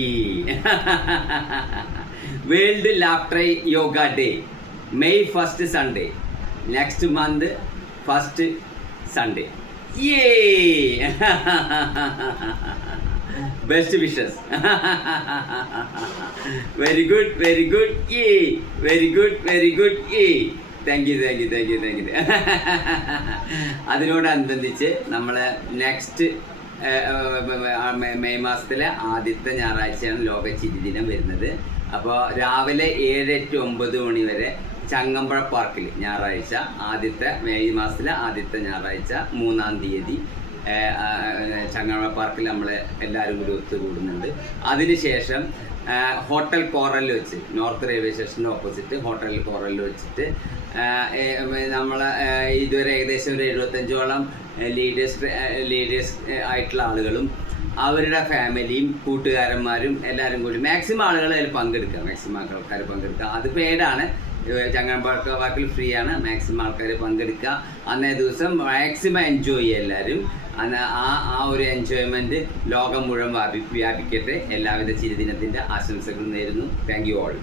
ഈ world laughter yoga day May 1st Sunday next month 1st Sunday. Best wishes. Very good very good. Very good very good. Thank you thank you thank you thank you. അതിനോടനുബന്ധിച്ച് നമ്മൾ next May മാസത്തിലെ ആദ്യത്തെ ഞായറാഴ്ചയാണ് ലോക ചിരി ദിനം വരുന്നത്. അപ്പോൾ രാവിലെ 7 to 9 മണി വരെ ചങ്ങമ്പുഴ പാർക്കിൽ ഞായറാഴ്ച ആദ്യത്തെ മെയ് മാസത്തിലെ ആദ്യത്തെ ഞായറാഴ്ച 3-ാം തീയതി ചങ്ങമ്പുഴ പാർക്കിൽ നമ്മൾ എല്ലാവരും കൂടി ഒത്തുകൂടുന്നുണ്ട്. അതിനുശേഷം ഹോട്ടൽ കോറലിൽ വെച്ച് നോർത്ത് റെയിൽവേ സ്റ്റേഷൻ്റെ ഓപ്പോസിറ്റ് ഹോട്ടൽ കോറലിൽ വെച്ചിട്ട് നമ്മൾ ഇതുവരെ ഏകദേശം ഒരു 75ഓളം ലീഡേഴ്സ് ആയിട്ടുള്ള ആളുകളും അവരുടെ ഫാമിലിയും കൂട്ടുകാരന്മാരും എല്ലാവരും കൂടി മാക്സിമം ആളുകൾ അതിൽ പങ്കെടുക്കുക. മാക്സിമം ആൾക്കാർ പങ്കെടുക്കുക. അത് പെയ്ഡാണ്. ചങ്ങമ്പുഴ പാർക്കിൽ ഫ്രീ ആണ്. മാക്സിമം ആൾക്കാർ പങ്കെടുക്കുക. അന്നേ ദിവസം മാക്സിമം എൻജോയ് ചെയ്യുക എല്ലാവരും. ആ ഒരു എൻജോയ്മെൻറ്റ് ലോകം മുഴുവൻ വ്യാപിക്കട്ടെ. എല്ലാവിധ ചിരിദിനത്തിൻ്റെ ആശംസകൾ നേരുന്നു. Thank you all.